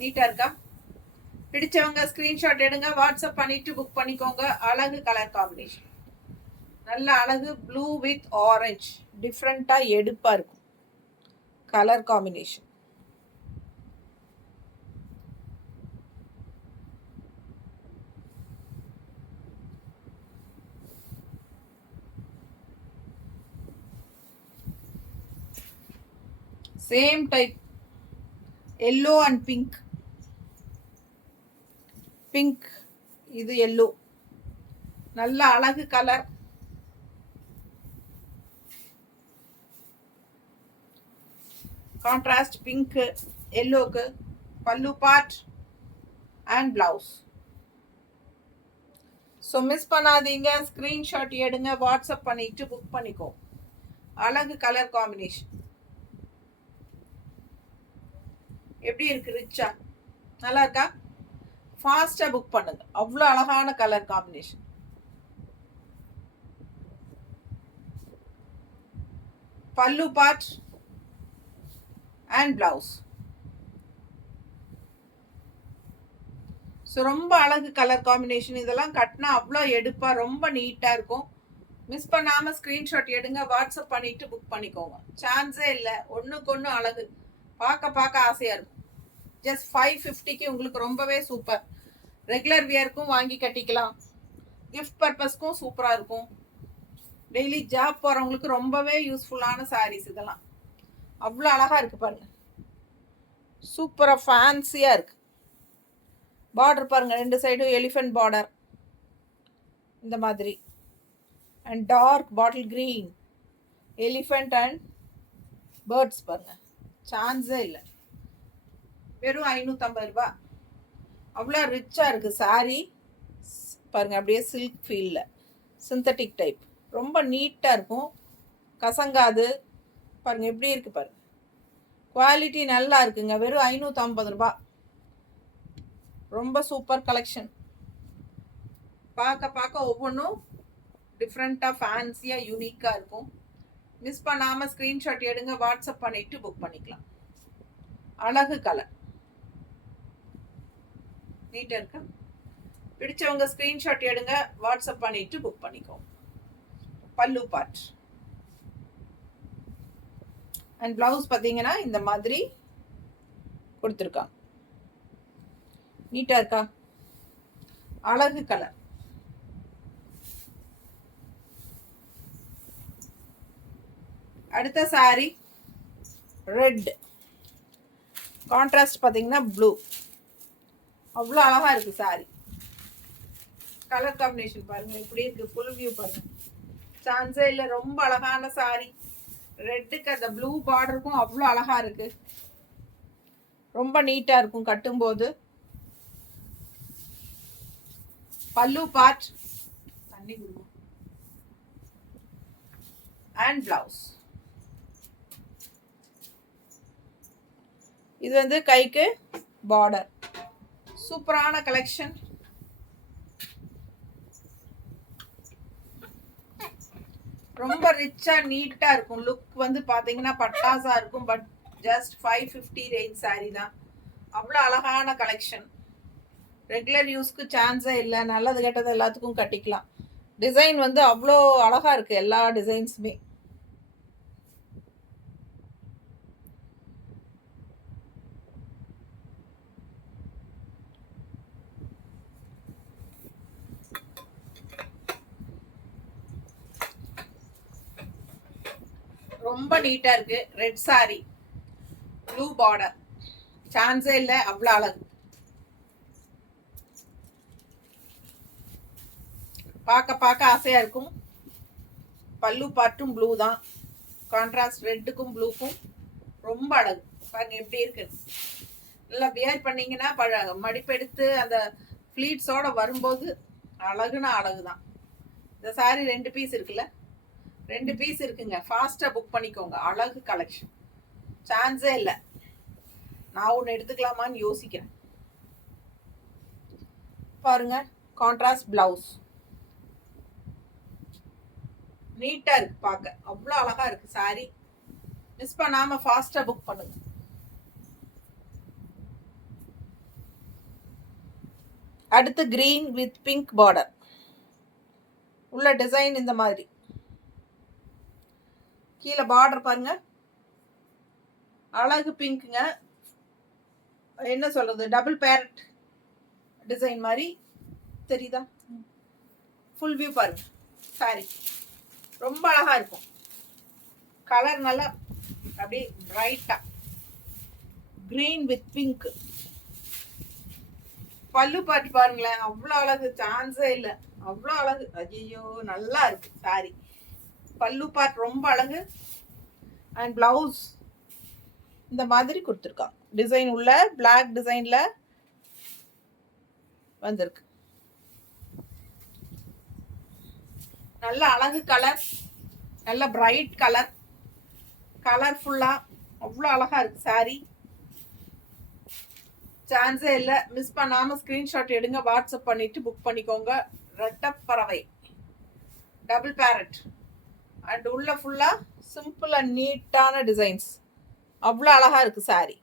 நீட்டா இருக்கா? பிடிச்சவங்க ஸ்கிரீன்ஷாட் எடுங்க, வாட்ஸ்அப் பண்ணிட்டு புக் பண்ணிக்கோங்க. அழகு கலர் காம்பினேஷன், நல்ல அழகு. ப்ளூ வித் ஆரஞ்சு டிஃப்ரெண்டா எடுப்பா இருக்கும் colour combination. Same type yellow and pink. Pink, இது எல்லோ. நல்ல அழகு கலர். கான்ட்ராஸ்ட் பிங்க் எல்லோக்கு. Pallu part and blouse. So miss பண்ணாதீங்க, ஸ்க்ரீன்ஷாட் எடுங்க, வாட்ஸ்அப் பண்ணிட்டு புக் பண்ணிக்கோ. அழகு கலர் காம்பினேஷன் எப்படி இருக்கு? ரிச்சா நல்லா இருக்கா? ஃபாஸ்டா புக் பண்ணுங்க. அவ்வளோ அழகான கலர் காம்பினேஷன். பல்லு பார்ட் அண்ட் பிளவுஸ். ஸோ ரொம்ப அழகு கலர் காம்பினேஷன். இதெல்லாம் கட்டினா அவ்வளோ எடுப்பா ரொம்ப நீட்டாக இருக்கும். மிஸ் பண்ணாமல் ஸ்க்ரீன்ஷாட் எடுங்க, வாட்ஸ்அப் பண்ணிட்டு புக் பண்ணிக்கோங்க. சான்ஸே இல்லை. ஒன்றுக்கு ஒன்று அழகு. பார்க்க ஆசையாக இருக்கும். ஜஸ்ட் 550க்கு உங்களுக்கு ரொம்பவே சூப்பர். ரெகுலர் வியருக்கும் வாங்கி கட்டிக்கலாம். கிஃப்ட் பர்பஸ்க்கும் சூப்பராக இருக்கும். டெய்லி ஜாப் போகிறவங்களுக்கு ரொம்பவே யூஸ்ஃபுல்லான சாரீஸ் இதெல்லாம். அவ்வளோ அழகாக இருக்குது பாருங்கள். சூப்பராக ஃபேன்சியாக இருக்குது. பார்டர் பாருங்கள், ரெண்டு சைடும் எலிஃபென்ட் பார்டர் இந்த மாதிரி. And dark bottle green elephant and birds பாருங்கள். சான்ஸே இல்லை. வெறும் 550 ரூபா. அவ்வளோ ரிச்சாக இருக்குது சாரீ பாருங்கள். அப்படியே சில்க் ஃபீலில் சிந்தட்டிக் டைப் ரொம்ப நீட்டாக இருக்கும். கசங்காது பாருங்கள். எப்படி இருக்குது பாருங்கள். குவாலிட்டி நல்லா இருக்குங்க. வெறும் 550 ரூபா. ரொம்ப சூப்பர் கலெக்ஷன். பார்க்க ஒவ்வொன்றும் டிஃப்ரெண்ட்டாக ஃபேன்சியாக யூனிக்காக இருக்கும். மிஸ் பண்ணாமல் ஸ்க்ரீன்ஷாட் எடுங்க, வாட்ஸ்அப் பண்ணிவிட்டு புக் பண்ணிக்கலாம். அழகு கலர் நீட்டாக இருக்கா? பிடிச்சவங்க ஸ்க்ரீன்ஷாட் எடுங்க, வாட்ஸ்அப் பண்ணிவிட்டு புக் பண்ணிக்கோ. பல்லு பார்ட் அண்ட் பிளவுஸ் பார்த்தீங்கன்னா இந்த மாதிரி கொடுத்துருக்காங்க. நீட்டாக இருக்கா? அழகு கலர். அடுத்த சாரி ரெட். கான்ட்ராஸ்ட் பார்த்தீங்கன்னா ப்ளூ. அவ்வளோ அழகாக இருக்குது சாரி. கலர் காம்பினேஷன் பாருங்கள் எப்படி இருக்குது. ஃபுல் வியூ பாருங்கள். சான்ஸே இல்லை. ரொம்ப அழகான சாரி. ரெட்டுக்கு அந்த ப்ளூ பார்டருக்கும் அவ்வளோ அழகாக இருக்குது. ரொம்ப நீட்டாக இருக்கும் கட்டும்போது. பல்லு பார்ட் தண்ணி கொடுக்கும் அண்ட் பிளவுஸ். இது வந்து கைக்கு பார்டர். சூப்பரான கலெக்ஷன். ரொம்ப ரிச்சா நீட்டா இருக்கும். லுக் வந்து பாத்தீங்கன்னா பட்டாசா இருக்கும். பட் ஜஸ்ட் 550 ரேஞ்ச் சாரி தான். அவ்வளோ அழகான கலெக்ஷன். ரெகுலர் யூஸ்க்கு சான்ஸே இல்லை. நல்லது கெட்டது எல்லாத்துக்கும் கட்டிக்கலாம். டிசைன் வந்து அவ்வளோ அழகா இருக்கு. எல்லா டிசைன்ஸுமே ரொம்ப நீட்டா இருக்கு. ரெட் சாரி, ப்ளூ பார்டர், சான்ஸே இல்லை. அவ்வளோ அழகு. பார்க்க பார்க்க ஆசையா இருக்கும். பல்லு பாட்டும் ப்ளூ தான். கான்ட்ராஸ்ட் ரெட்டுக்கும் ப்ளூக்கும் ரொம்ப அழகு. பாருங்க எப்படி இருக்கு. நல்லா வியர் பண்ணீங்கன்னா மடிப்பெடுத்து அந்த ஃப்ளீட்ஸோட வரும்போது அழகுனா அழகு தான். இந்த சாரி 2 பீஸ் இருக்குல்ல, 2 பீஸ் இருக்குங்க. ஃபாஸ்ட்டாக புக் பண்ணிக்கோங்க. அழகு கலெக்ஷன், சான்ஸே இல்லை. நான் ஒன்று எடுத்துக்கலாமான்னு யோசிக்கிறேன். பாருங்க, கான்ட்ராஸ்ட் பிளவுஸ் நீட்டா இருக்கு. பார்க்க அவ்வளோ அழகா இருக்கு சாரி. மிஸ் பண்ணாம ஃபாஸ்டா புக் பண்ணுங்க. அடுத்து கிரீன் வித் பிங்க் பார்டர் உள்ள டிசைன் இந்த மாதிரி. கீழே பார்டர் பாருங்க, அழகு பிங்க்குங்க. என்ன சொல்றது, டபுள் பேரட் டிசைன் மாதிரி தெரியுதா? ஃபுல் வியூ பாருங்க. சாரி ரொம்ப அழகா இருக்கும். கலர் நல்லா அப்படியே பிரைட்டா கிரீன் வித் பிங்க். பல்லு பாட்டு பாருங்களேன், அவ்வளோ அழகு. சான்ஸே இல்லை, அவ்வளோ அழகு. ஐயோ நல்லா இருக்கு சாரி. பல்லு பாட் ரொம்ப அழகு. அண்ட் பிளவுஸ் இந்த மாதிரி கொடுத்துருக்காங்க. டிசைன் உள்ள பிளாக் டிசைன்ல வந்திருக்கு. நல்ல அழகு கலர், நல்ல பிரைட் கலர், கலர்ஃபுல்லா அவ்வளோ அழகா இருக்கு சாரி. சான்ஸே இல்லை. மிஸ் பண்ணாம ஸ்கிரீன்ஷாட் எடுங்க, வாட்ஸ்அப் பண்ணிட்டு புக் பண்ணிக்கோங்க. ரெட்டப்பறவை டபுள் பேரட் அண்ட் உள்ள ஃபுல்லா சிம்பிள் அண்ட் நீட்டான டிசைன்ஸ். அவ்வளோ அழகா இருக்கு சாரி.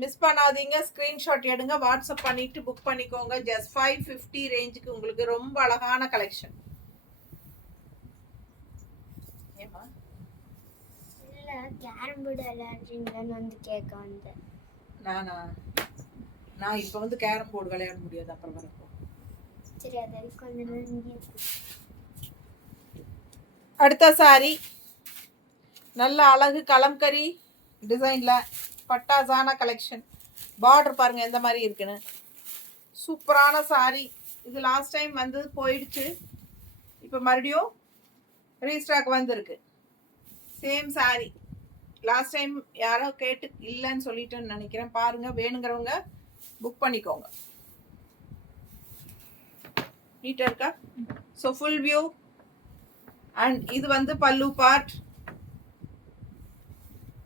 மிஸ் பண்ணாதீங்க, ஸ்கிரீன்ஷாட் எடுங்க, வாட்ஸ்அப் பண்ணிட்டு புக் பண்ணிக்கோங்க. ஜஸ்ட் 550 ரேஞ்சுக்கு உங்களுக்கு ரொம்ப அழகான கலெக்ஷன். ஏமா இல்ல கேரம் போர்டு விளையாடுறீங்கன்னு வந்து கேட்க வந்தேன். நான் இப்போ வந்து கேரம் போர்டு விளையாட முடியாது, அப்புறம் வரப்போ. சரி, அது கொஞ்சம். அடுத்த சாரி நல்ல அழகு கலம்கரி டிசைன்ல பட்டாசான கலெக்ஷன். பார்டர் பாருங்க எந்த மாதிரி இருக்குன்னு. சூப்பரான சாரி. இது லாஸ்ட் டைம் வந்து போயிடுச்சு, இப்போ மறுபடியும் ரீஸ்டாக் வந்திருக்கு. Same sorry. லாஸ்ட் டைம் யாரோ கேட்டு இல்லைன்னு சொல்லிட்டேன்னு நினைக்கிறேன். பாருங்க, வேணுங்கிறவங்க புக் பண்ணிக்கோங்க. நீட்டா இருக்கா? So full view. அண்ட் இது வந்து பல்லு பார்ட்.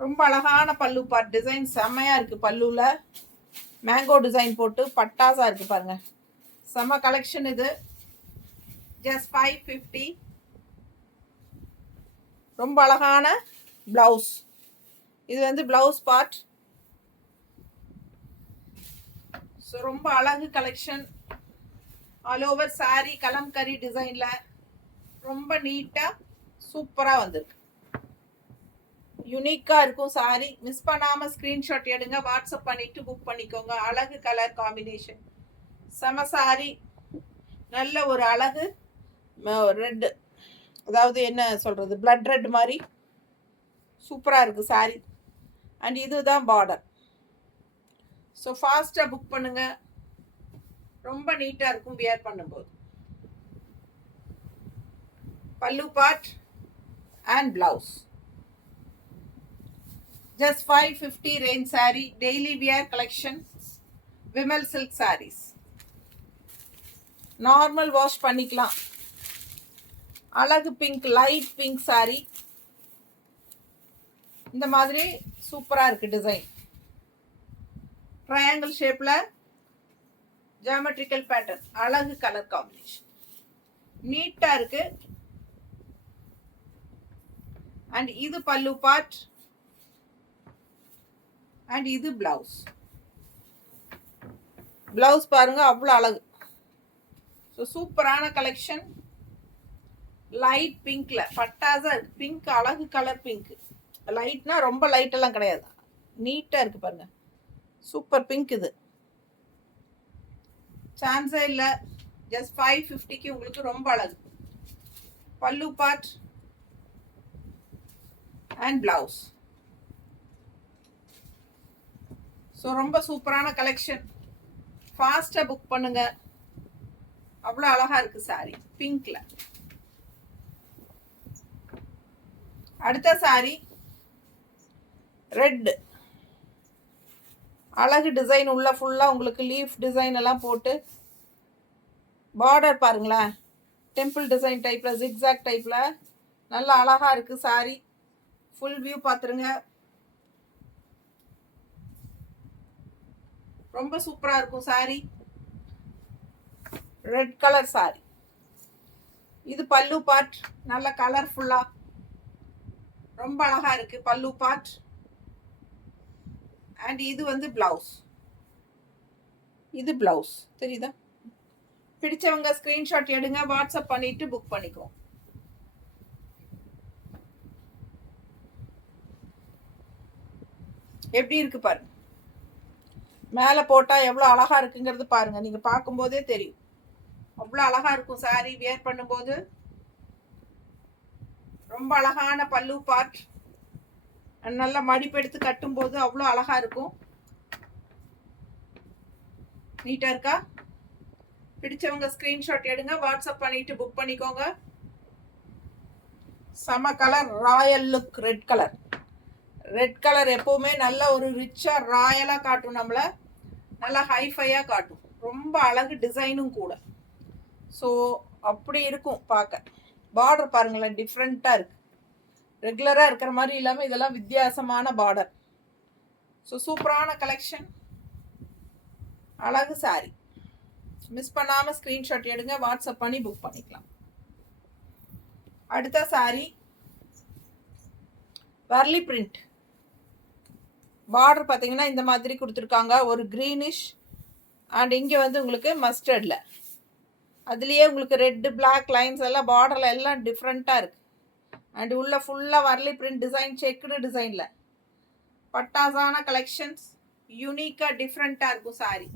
ரொம்ப அழகான பல்லு பார்ட். டிசைன் செம்மையா இருக்கு. பல்லுல மேங்கோ டிசைன் போட்டு பட்டாசா இருக்கு பாருங்க. செம்ம கலெக்ஷன் இது. ஜஸ்ட் 550. ரொம்ப அழகான பிளவுஸ். இது வந்து பிளவுஸ் பார்ட். ஸோ ரொம்ப அழகு collection. All over sorry kalamkari டிசைன்ல ரொம்ப நீட்டா சூப்பரா வந்திருக்கு. யூனிக்கா இருக்கும் சாரி. மிஸ் பண்ணாம ஸ்கிரீன்ஷாட் எடுங்க, வாட்ஸ்அப் பண்ணிட்டு புக் பண்ணிக்கோங்க. அழகு கலர் காம்பினேஷன், செம சாரி. நல்ல ஒரு அழகு ரெட், அதாவது என்ன சொல்றது, பிளட் ரெட் மாதிரி சூப்பரா இருக்கு சாரி. அண்ட் இதுதான் பார்டர். ஸோ ஃபாஸ்டா புக் பண்ணுங்க, ரொம்ப நீட்டா இருக்கும் வியர் பண்ணும்போது. பல்லு part and blouse. Just 550 range saree, daily wear collection, Vimal silk sarees. Normal wash பண்ணிக்கலாம். அழகு பிங்க், லைட் பிங்க் saree. இந்த மாதிரி சூப்பரா இருக்கு டிசைன். ட்ரையாங்கிள் ஷேப்பில் ஜியோமெட்ரிக்கல் பேட்டர்ன், அழகு கலர் காம்பினேஷன், நீட்டாக இருக்கு. அண்ட் இது பல்லு பார்ட் அண்ட் இது பிளவுஸ். பிளவுஸ் பாருங்க அவ்வளோ அழகு. ஸோ சூப்பரான கலெக்ஷன். லைட் பிங்க்ல பட்டாசா இருக்கு. பிங்க் அழகு கலர் பிங்க். லைட்னா ரொம்ப லைட் எல்லாம் கிடையாது, நீட்டா இருக்கு பாருங்க. Super pink. இது சான்ஸே இல்லை. ஜஸ்ட் 550க்கு உங்களுக்கு ரொம்ப அழகு. பல்லு பார்ட் அண்ட் பிளவுஸ். ஸோ ரொம்ப சூப்பரான கலெக்ஷன். ஃபாஸ்ட்டாக புக் பண்ணுங்க. அவ்வளோ அழகா இருக்கு சாரி பிங்க்ல. அடுத்த சாரி ரெட். அழகு டிசைன் உள்ள ஃபுல்லா உங்களுக்கு லீஃப் டிசைன் எல்லாம் போட்டு பார்டர் பாருங்களேன். டெம்பிள் டிசைன் டைப்ல ஜிக்ஸாக் டைப்ல நல்ல அழகா இருக்கு சாரி. ஃபுல் வியூ பார்த்துருங்க. ரொம்ப சூப்பரா இருக்கும் சாரி. Red colour sorry. இது பல்லு பார்ட். நல்ல கலர்ஃபுல்லா ரொம்ப அழகா இருக்கு பல்லு பார்ட். அண்ட் இது வந்து பிளவுஸ். இது பிளவுஸ் தெரியுதா? பிடிச்சவங்க ஸ்கிரீன்ஷாட் எடுங்க, வாட்ஸ்அப் பண்ணிட்டு புக் பண்ணிக்கோ. எப்படி இருக்கு பாருங்க. மேலே போட்டா எவ்வளோ அழகா இருக்குங்கிறது பாருங்க. நீங்க பார்க்கும்போதே தெரியும் அவ்வளோ அழகா இருக்கும் சாரி வியர் பண்ணும்போது. ரொம்ப அழகான பல்லு பார்ட். நல்லா மடிப்பெடுத்து கட்டும் போது அவ்வளோ அழகா இருக்கும். நீட்டா இருக்கா? பிடிச்சவங்க ஸ்கிரீன்ஷாட் எடுங்க, வாட்ஸ்அப் பண்ணிட்டு புக் பண்ணிக்கோங்க. சம colour Royal look. Red colour. Red colour எப்பவுமே நல்ல ஒரு ரிச்சா ராயலா காட்டும், நம்மள நல்லா ஹைஃபையா காட்டும். ரொம்ப அழகு டிசைனும் கூட. ஸோ அப்படி இருக்கும் பார்க்க. பார்டர் பாருங்களேன், டிஃப்ரெண்ட்டாக இருக்கு. ரெகுலராக இருக்கிற மாதிரி இல்லாமல் இதெல்லாம் வித்தியாசமான பார்டர். ஸோ சூப்பரான கலெக்ஷன். அழகு சாரி. மிஸ் பண்ணாமல் ஸ்க்ரீன்ஷாட் எடுங்க, வாட்ஸ்அப் பண்ணி புக் பண்ணிக்கலாம். அடுத்த சாரி வர்லி பிரிண்ட். பார்டர் பார்த்தீங்கன்னா இந்த மாதிரி கொடுத்துருக்காங்க. ஒரு க்ரீனிஷ் அண்ட் இங்கே வந்து உங்களுக்கு மஸ்டர்டில், அதுலேயே உங்களுக்கு ரெட்டு பிளாக் லைன்ஸ் எல்லாம் பார்டரில் எல்லாம் டிஃப்ரெண்ட்டாக இருக்குது. அண்ட் உள்ள ஃபுல்லாக வர்லி பிரிண்ட் டிசைன், செக்குடு டிசைனில் பட்டாசான கலெக்ஷன்ஸ். யூனிக்காக டிஃப்ரெண்ட்டாக இருக்கும் சாரி.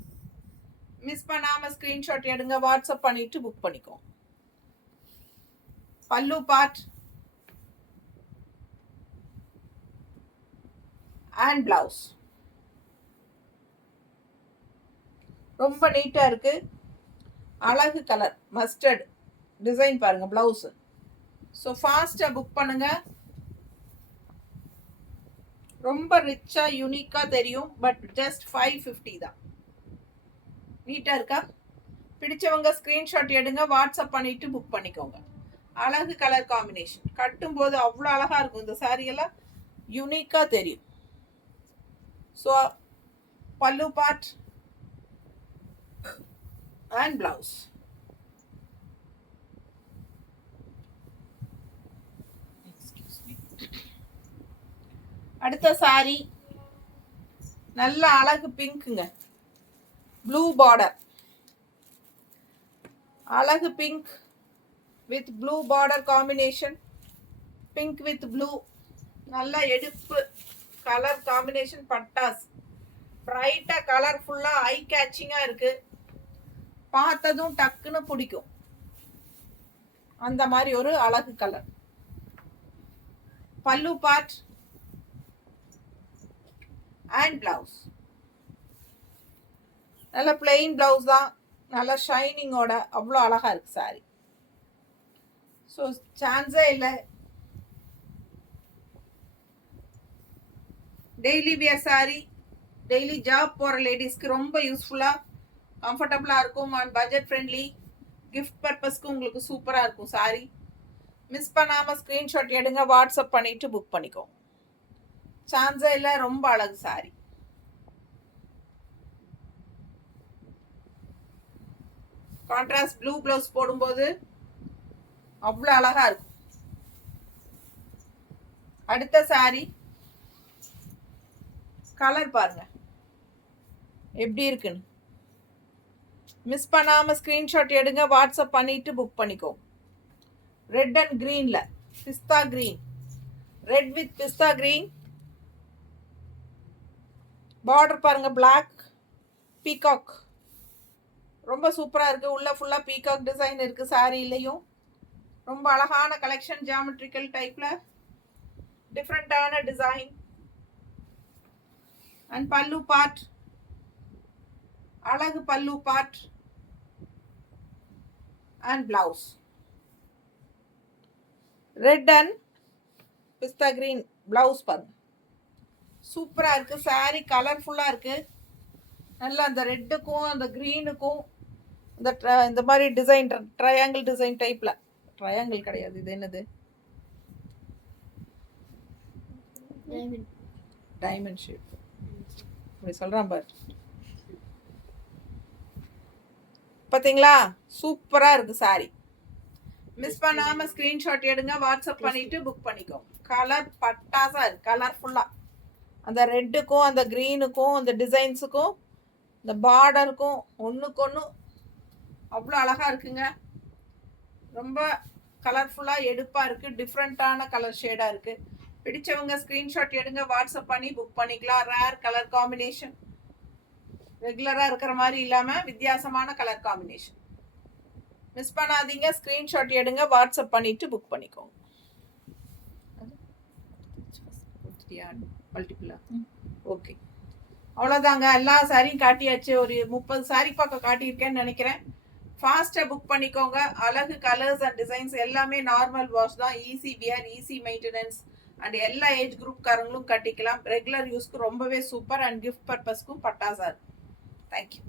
மிஸ் பண்ணாமல் ஸ்க்ரீன்ஷாட் எடுங்க, வாட்ஸ்அப் பண்ணிவிட்டு புக் பண்ணிக்கோ. பல்லு பார்ட் அண்ட் பிளவுஸ். ரொம்ப நீட்டாக இருக்குது. அழகு கலர் மஸ்டர்ட் டிசைன் பாருங்க பிளவுஸ். ஸோ ஃபாஸ்ட்டாக புக் பண்ணுங்க. ரொம்ப ரிச்சா யூனிக்கா தெரியும். பட் ஜஸ்ட் 550 தான். நீட்டா இருக்கா? பிடிச்சவங்க ஸ்கிரீன்ஷாட் எடுங்க, வாட்ஸ்அப் பண்ணிட்டு புக் பண்ணிக்கோங்க. அழகு கலர் காம்பினேஷன். கட்டும் போது அவ்வளோ அழகா இருக்கும். இந்த சாரி எல்லாம் யூனிக்கா தெரியும். So pallu part and blouse. அடுத்த சாரி நல்ல அழகு பிங்க்குங்க. Blue border. அழகு pink with blue border combination. Pink with blue நல்ல எடுப்பு கலர் காம்பினேஷன். பட்டாஸ் பிரைட்டாக கலர்ஃபுல்லாக ஐ கேட்சிங்காக இருக்கு. பார்த்ததும் டக்குன்னு பிடிக்கும் அந்த மாதிரி ஒரு அழகு கலர். பல்லு பார்ட் அண்ட் பிளவுஸ். நல்ல பிளெயின் பிளவுஸ் தான், நல்ல ஷைனிங்கோட அவ்வளோ அழகா இருக்கு சாரி. ஸோ சான்ஸே இல்லை. Daily wear sorry, daily job போகிற லேடிஸ்க்கு ரொம்ப யூஸ்ஃபுல்லாக கம்ஃபர்டபுளாக இருக்கும். And budget friendly. கிஃப்ட் பர்பஸ்க்கு உங்களுக்கு சூப்பராக இருக்கும் சாரி. மிஸ் பண்ணாமல் ஸ்க்ரீன்ஷாட் எடுங்க, வாட்ஸ்அப் பண்ணிவிட்டு புக் பண்ணிக்கோ. சான்ஸே இல்லை. ரொம்ப அழகு சாரி. கான்ட்ராஸ்ட் ப்ளூ ப்ளவுஸ் போடும்போது அவ்வளோ அழகா இருக்கும். அடுத்த saree கலர் பாருங்க எப்படி இருக்குன்னு. மிஸ் பண்ணாம ஸ்கிரீன்ஷாட் எடுங்க, வாட்ஸ்அப் பண்ணிட்டு புக் பண்ணிக்கோ. ரெட் அண்ட் கிரீன்ல pista green, red with pista green. Border பாருங்க பிளாக் பீகாக், ரொம்ப சூப்பரா இருக்கு. உள்ள ஃபுல்லா பீகாக் டிசைன் இருக்கு சாரிலையும். ரொம்ப அழகான கலெக்ஷன், ஜியாமெட்ரிக்கல் டைப்ல டிஃப்ரெண்டான டிசைன். அண்ட் பல்லு பார்ட், அழகு பல்லு part and blouse. Red and பிஸ்தா கிரீன் பிளவுஸ் பாருங்க, சூப்பரா இருக்கு. சாரி கலர்ஃபுல்லா இருக்கு. நல்லா அந்த ரெட்டுக்கும் அந்த க்ரீனுக்கும் இந்த மாதிரி டிசைன், ட்ரையாங்கிள் டிசைன் டைப்ல. ட்ரையாங்கிள் கிடையாது, இது என்னது, டைமண்ட் ஷேப். இப்படி சொல்றான் பாரு, பாத்தீங்களா? சூப்பரா இருக்கு சாரி. மிஸ் பண்ணாம ஸ்கிரீன்ஷாட் எடுங்க, வாட்ஸ்அப் பண்ணிட்டு புக் பண்ணிக்கோ. கலர் பட்டாசா இருக்கு, கலர்ஃபுல்லா. அந்த ரெட்டுக்கும் அந்த க்ரீனுக்கும் அந்த டிசைன்ஸுக்கும் இந்த பார்டருக்கும் ஒன்றுக்கு ஒன்று அவ்வளோ அழகா இருக்குங்க. ரொம்ப கலர்ஃபுல்லாக எடுப்பாக இருக்குது, டிஃப்ரெண்ட்டான கலர் ஷேடாக இருக்குது. பிடிச்சவங்க ஸ்க்ரீன்ஷாட் எடுங்க, வாட்ஸ்அப் பண்ணி புக் பண்ணிக்கலாம். ரேர் கலர் காம்பினேஷன், ரெகுலராக இருக்கிற மாதிரி இல்லாமல் வித்தியாசமான கலர் காம்பினேஷன். மிஸ் பண்ணாதீங்க, ஸ்க்ரீன்ஷாட் எடுங்க, வாட்ஸ்அப் பண்ணிட்டு புக் பண்ணிக்கோங்க. மல்டிபிளா? ஓகே, அவ்வளோதாங்க. எல்லா சாரியும் காட்டியாச்சு. ஒரு 30 சாரி பக்கம் காட்டியிருக்கேன்னு நினைக்கிறேன். ஃபாஸ்ட்டாக புக் பண்ணிக்கோங்க. அழகு கலர்ஸ் அண்ட் டிசைன்ஸ் எல்லாமே நார்மல் வாஷ் தான், easy wear, easy maintenance and எல்லா ஏஜ் குரூப்காரங்களும் கட்டிக்கலாம். ரெகுலர் யூஸ்க்கு ரொம்பவே சூப்பர் அண்ட் கிஃப்ட் பர்பஸ்க்கும் பட்டாசா இருக்கும். தேங்க்யூ.